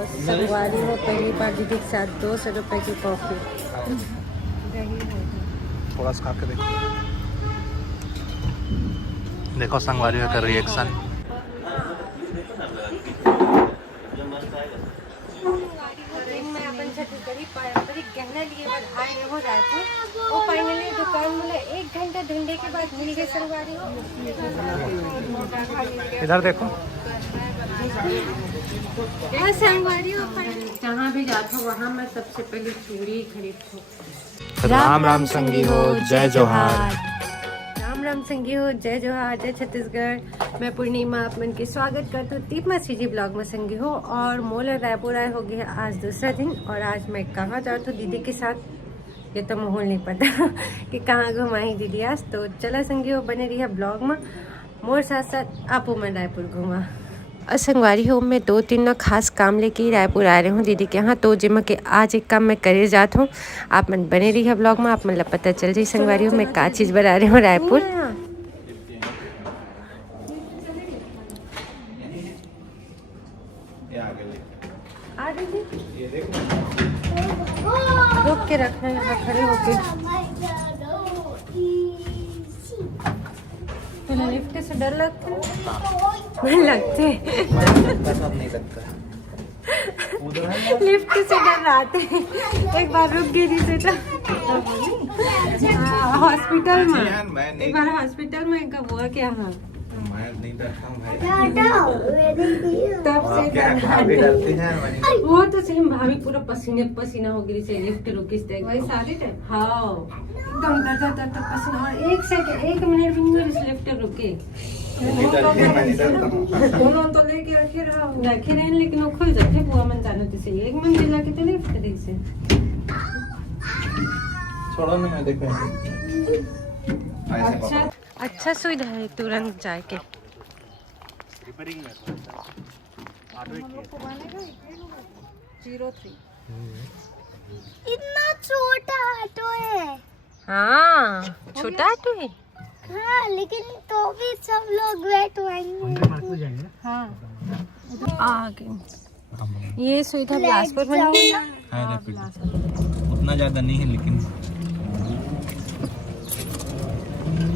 और संगवारी हो पहली बार दीदी के साथ 200 रुपये की कॉफ़ी। थोड़ा सा खा के देखो संगवारी का रिएक्शन। में अपन छत्तीसगढ़ी पारंपरिक गहना लिए बाद आए हो रायपुर। वो फाइनली दुकान मिला 1 घंटा ढूंढने के बाद मिल गए संगवारी हो। इधर देखो संगवारी हो जहाँ भी जाता हूँ वहाँ मैं सबसे पहले चूड़ी खरीदती हूँ। राम राम संगी हो, जय जोहार। राम राम संगी हो, जय जोहार, जय छत्तीसगढ़। मैं पूर्णिमा आप मन के स्वागत करती हूँ दीपमा सीजी ब्लॉग में संगी हो। और मोल रायपुर आए हो गया आज दूसरा दिन। और आज मैं कहाँ जाती हूँ दीदी के साथ ये तो माहौल नहीं पता कि कहाँ घुमाई दीदी आज। तो चला संगी हो बने रही ब्लॉग में मोर साथ साथ आपू मैं रायपुर घूमा। और संगवारी हो मैं 2-3 ना खास काम लेके रायपुर आ रही हूँ दीदी के यहाँ। तो जिम के आज एक काम मैं करे जाता हूँ। आप मन बने रही है ब्लॉग में, आप मन पता चल जाए संगवारी हो मैं का चीज़ बना रही हूँ रायपुर। रुक के रखना यहाँ खड़े होके। लिफ्ट से डर लगता है? नहीं लगते लिफ्ट से डर आते हैं। एक बार रुक गई थी से हॉस्पिटल में, एक बार हॉस्पिटल में कब हुआ क्या? हाँ तब से वो तो सही भाभी पूरा पसीने पसीना हो गई से लिफ्ट रुकी भाई सारे टाइम। हाँ एकदम डर पसीना। और 1 मिनट भी नहीं लिफ्ट रुके। दोनों तो लेके रखे रहे लेकिन वो खुल जाते बुआ मन जाने से 1 मिनट जाके तो लिफ्ट दी से छोड़ो ना, मैं देखो अच्छा सुविधा है तुरंत जाके। इतना छोटा ऑटो है। हाँ छोटा ऑटो है। हाँ लेकिन तो भी सब लोग वेट होंगे। हाँ आगे ये सुविधा बिलासपुर में नहीं है ना? उतना ज्यादा नहीं है लेकिन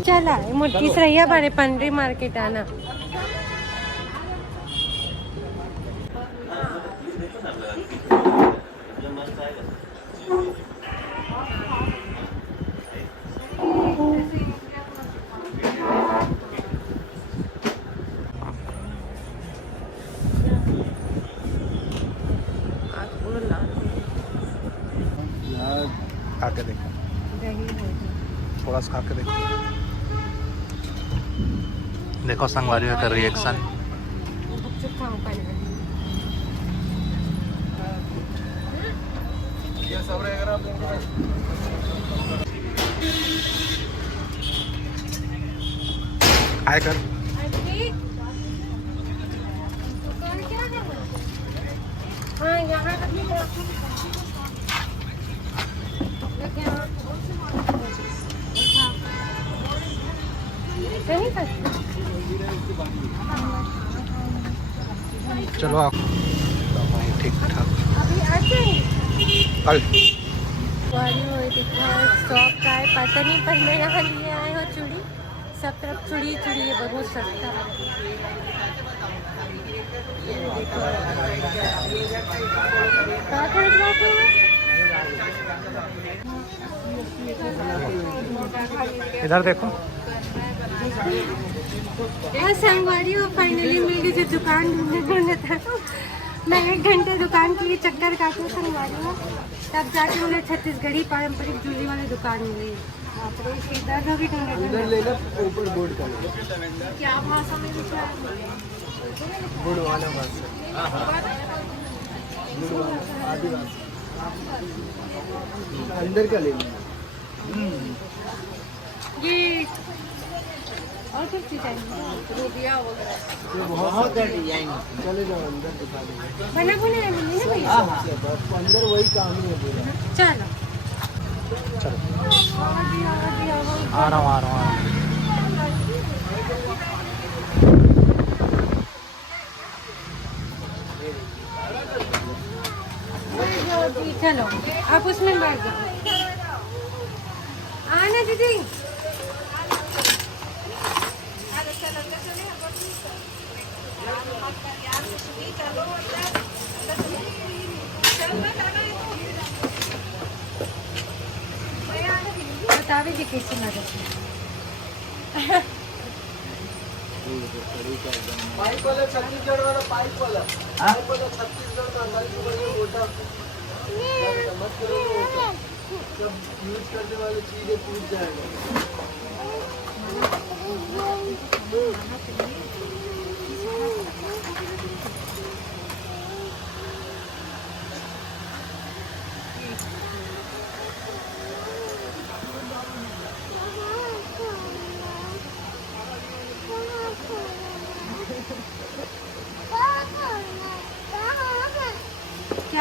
चला मुट्ठी से रही बारे पंडरी मार्केट आना। खा के देखो, थोड़ा सा खा के देखो संगवारी का रिएक्शन। आए कर हाँ यहाँ चलो आप ठीक ठाक अभी आते कल शॉप का है पता नहीं पर मैं यहाँ लिए आए हो चूड़ी। सब तरफ चूड़ी है बहुत सस्ता। इधर देखो संगवारी हो फाइनली मिल गई जो दुकान ढूंढने था। मैं 1 घंटे दुकान के लिए चक्कर काटूँ संगवारी हो तब जाके मुझे छत्तीसगढ़ी पारंपरिक जूली वाली दुकान मिली। क्या भाषा में अंदर का ले ये और कुछ डिजाइन रूबिया वगैरह बहुत डिजाइन चले जाओ अंदर दिखा दो। बना बुना है मिली है भैया। अंदर वही काम ही है पूरा। चलो आ रहा हूँ चलो आप उसमें बैठ जाओ। आना दीदी। बता भी दी कैसी मदद पाइप वाला छत्तीसगढ़ वाला पाइप वाला छत्तीसगढ़ का मोटा मत करो सब यूज करने वाली चीजें टूट जाएगा।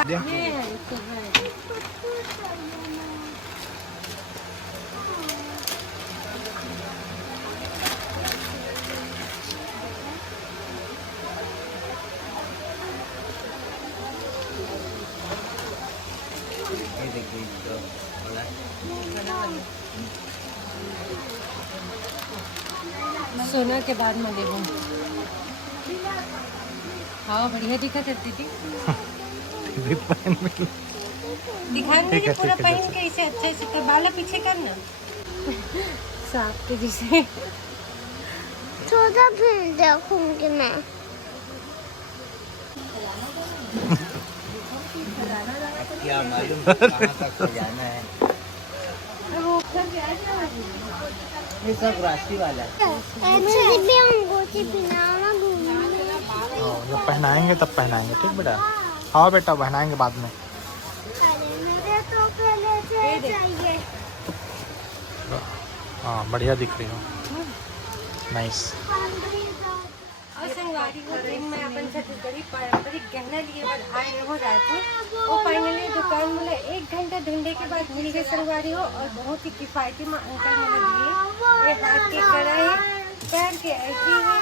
क्या है इसको है। सोना के बाद मैं देखूँ। हाँ बढ़िया दिखा करती थी। दिखाने के पूरा पहन के इसे अच्छे से तो बाला पीछे करना साफ के जैसे। छोटा फिर देखूंगी मैं। क्या मालूम कहाँ तक हो जाना है। ये सब राशि वाला ऐसे भी अंगूठी पहनाना घूमने। जब पहनाएंगे तब पहनाएंगे, ठीक बेटा। हाँ बेटा पहनाएंगे बाद में। अरे मुझे तो पहले से चाहिए। हाँ बढ़िया दिख रही हो, नाइस। और संगवारी को दिन में अपन छत्तीसगढ़ी पारंपरिक गहना लिए बाद आए हो रायपुर और फाइनली दुकान मुझे 1 घंटा ढूंढने के बाद मिल गए संगवारी हो। और बहुत ही किफायती में अंकल मैंने दिए। ये हाथ के कड़ाई है, पैर के ऐठी है,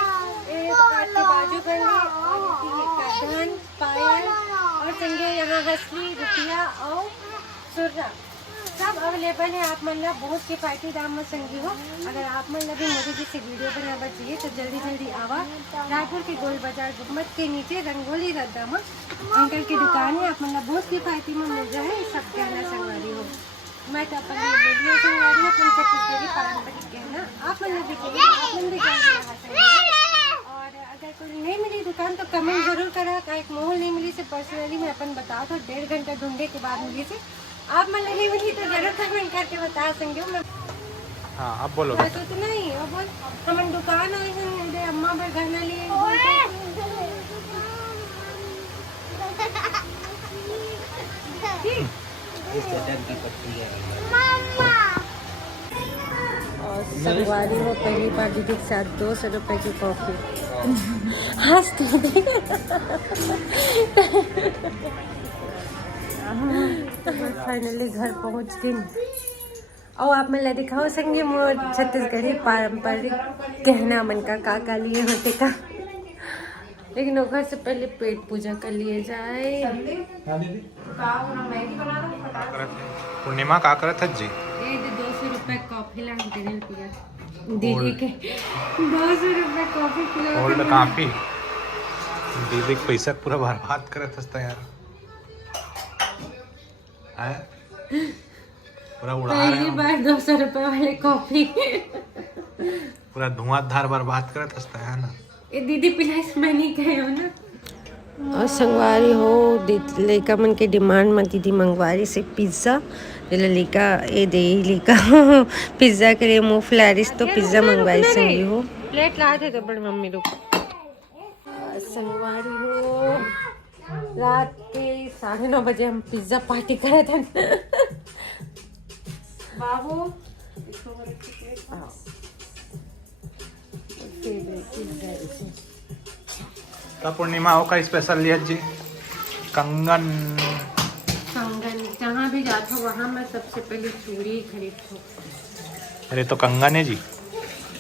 ये हाथ के बाजू बंदी और ये कान पायल और संगे यहाँ हंसली रुपया और सुर्रा सब अवेलेबल है। आप मतलब बहुत किफायती दाम में संगी हो। अगर आप मतलब भी मोदी जी से वीडियो बनाना चाहिए तो जल्दी जल्दी आवा। रायपुर के गोल बाजार गुम्बद के नीचे रंगोली रद्दा में अंकल की दुकान है। आप मतलब बहुत किफायती में मिल जाए सब गहना संगवारी हो। मैं तो अपन वीडियो संगवारी अपन छत्तीसगढ़ी पारंपरिक गहना आप मतलब भी चाहिए आप भी और अगर कोई नहीं मिली दुकान तो कमेंट जरूर करा। एक मोहल नहीं मिली से पर्सनली मैं अपन बताओ तो 1.5 घंटा ढूंढने के बाद मिली से आप मतलब नहीं मिली तो जरूर कमेंट करके बता संगे। मैं हाँ अब बोलो। मैं तो नहीं अब बोल हम दुकान आए हैं अम्मा पर गहना लिए इस चटर की पट्टी है। और संगवारी हो पहली बार दीदी के साथ 200 रुपए की कॉफी हंसते फाइनली घर पहुंच गई। और आप मैं दिखाओ संगे मोर छत्तीसगढ़ी पारंपरिक गहना मन का काका लिए होते का। लेकिन वो घर से पहले पेट पूजा कर लिए जाए। पूर्णिमा का करत है जी? ये 200 रुपए कॉफी ला देने पिया दीदी के 200 रुपए कॉफी पिला ओल्ड काफी दीदी के पैसा पूरा बर्बाद करत हस्ता यार। आए पूरा उड़ा रहे पहली हो। बार 200 रुपए वाले कॉफी पूरा धुआंधार बर्बाद करत हस्ता है ना। ये दीदी पिलाइस मैं नहीं गए हो ना। और संगवारी हो लड़का मन के डिमांड में दीदी मंगवारी से पिज्ज़ा लड़का ये दे लड़का पिज्ज़ा के लिए मुँह फ्लैरिस तो पिज्ज़ा मंगवाई संगी हो। प्लेट लाए थे तो बड़ी मम्मी लोग संगवारी हो रात के 9:30 बजे हम पिज्ज़ा पार्टी करे थे बाबू। तो पूर्णिमा हो का स्पेशल लिया जी कंगन। कंगन जहाँ भी जाता हूँ वहाँ मैं सबसे पहले चूड़ी खरीदती हूँ। अरे तो कंगन है जी।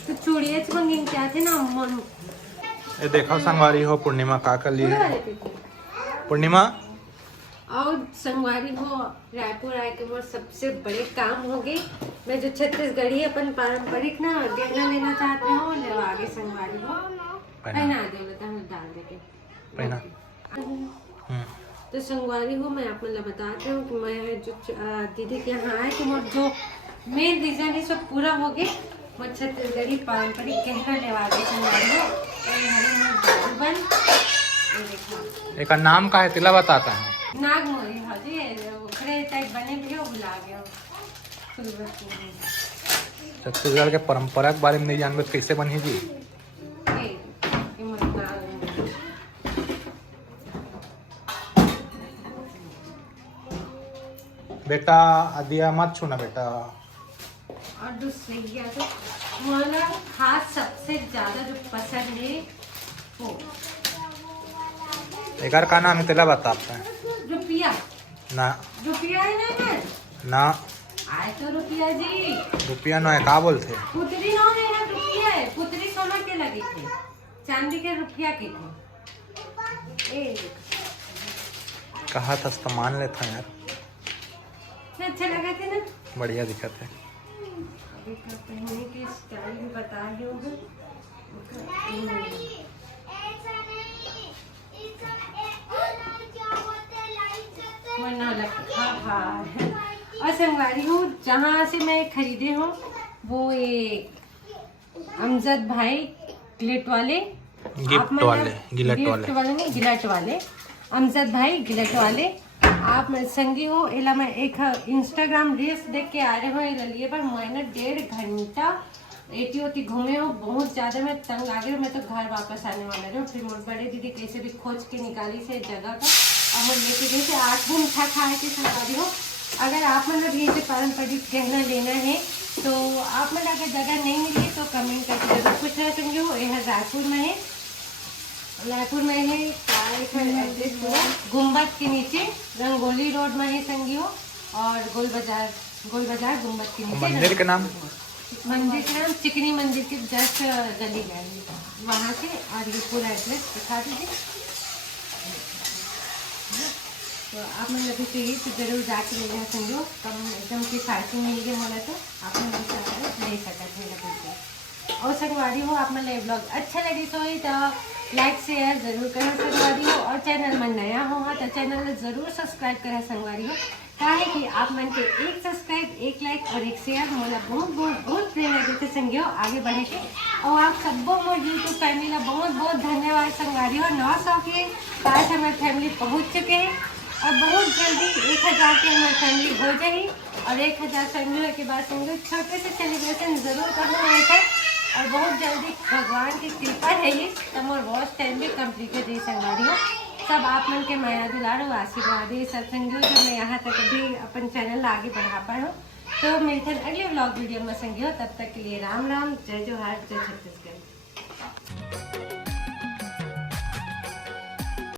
तो चूड़िया मंगी क्या थे ना ये देखो संगवारी हो पूर्णिमा का कर लिए पूर्णिमा और संगवारी हो रायपुर आए के मोर सबसे बड़े काम हो गए। मैं जो छत्तीसगढ़ी अपन पारंपरिक ना गहना लेना चाहते हो ले आगे संगवारी हो पहना दे बता डाल दे के पहना। तो संगवारी हो मैं आप मतलब बताती हूँ कि मैं जो दीदी के यहाँ आए तो मोर जो मेन रीजन है सब पूरा हो गए। मोर छत्तीसगढ़ी पारंपरिक गहना लेवा दे संगवारी हो एक नाम का है तिला बताता है नाग मोरी हाजी ओकरे टाइप बने भी हो भुला गया छत्तीसगढ़ के परंपरा के बारे में नहीं जानबे तो कैसे बनी जी। बेटा दिया मत छूना बेटा। और दूसरी तो मोला खास सबसे ज्यादा जो पसंद है वो एक का नाम है तिला बताता है रुपया ना रुपया है ना ना आए तो रुपया जी रुपया ना है का बोलते पुतरी नो है ना रुपया है पुतरी सोना के लगी थे चांदी के रुपया के थे कहा था तो मान लेता यार अच्छा लगा थे ना बढ़िया दिखा थे। अभी का पहनने के स्टाइल भी बता रही हूँ और संगवारी हूँ जहाँ से मैं खरीदे हूँ वो ये अमजद भाई गिलट वाले गिलट वाले अमजद भाई गिलट वाले आप मैं संगी हूँ इला मैं एक इंस्टाग्राम रील्स देख के आ रहे हो लिए पर मैंने 1.5 घंटा एटी घूमे हो बहुत ज्यादा मैं तंग आ गई। मैं तो घर वापस आने वाला रही हूँ। फिर मोर बड़े दीदी कैसे भी खोज के निकाली से जगह का और वो लेके गई थे 8 दिन खा खाए के संगवारी हो। अगर आप मतलब ये जो पारंपरिक गहना लेना है तो आप मतलब अगर जगह नहीं मिली तो कमेंट करके जरूर पूछना संगी हो। यह रायपुर में है एड्रेस हुआ गुम्बद के नीचे रंगोली रोड में है संगी हो और गोल बाजार गुम्बद के नीचे मंदिर के नाम चिकनी मंदिर के जस्ट गली गए वहाँ से और ये पूरा एड्रेस दिखा दीजिए। तो आप मतलब अभी चाहिए तो जरूर जाके ले जा संगी हो कम एकदम किफायती मिल गए बोला तो आप ले सकते हैं। और संगवारी हो आप मतलब ब्लॉग अच्छा लगे तो लाइक शेयर जरूर करें संगवारी हो और चैनल में नया हो तो चैनल जरूर सब्सक्राइब करें संगवारी हो काहे कि आप मन के एक सब्सक्राइब एक लाइक और एक शेयर मोला बहुत प्रेरणा देते संगी हो आगे बढ़े के। और आप सबको मोर यूट्यूब फैमिली ला बहुत धन्यवाद संगवारी हो। 900 के पास हमारे फैमिली पहुँच चुके हैं और बहुत जल्दी 1000 के हमारी फैमिली हो जाएगी और 1000 फैमिली के बाद संगी छोटे से सेलिब्रेशन जरूर करना है और बहुत जल्दी भगवान की कृपा है ये तमोर वॉच टाइम भी कम्प्लीट है संगवारी हो। सब आप मन के माया दुलार हो आशीर्वाद है सब संगी हो जो मैं यहाँ तक भी अपन चैनल आगे बढ़ा पाए हूँ। तो मिलते हैं अगले व्लॉग वीडियो में संगी हो। तब तक के लिए राम राम जय जोहार जय छत्तीसगढ़।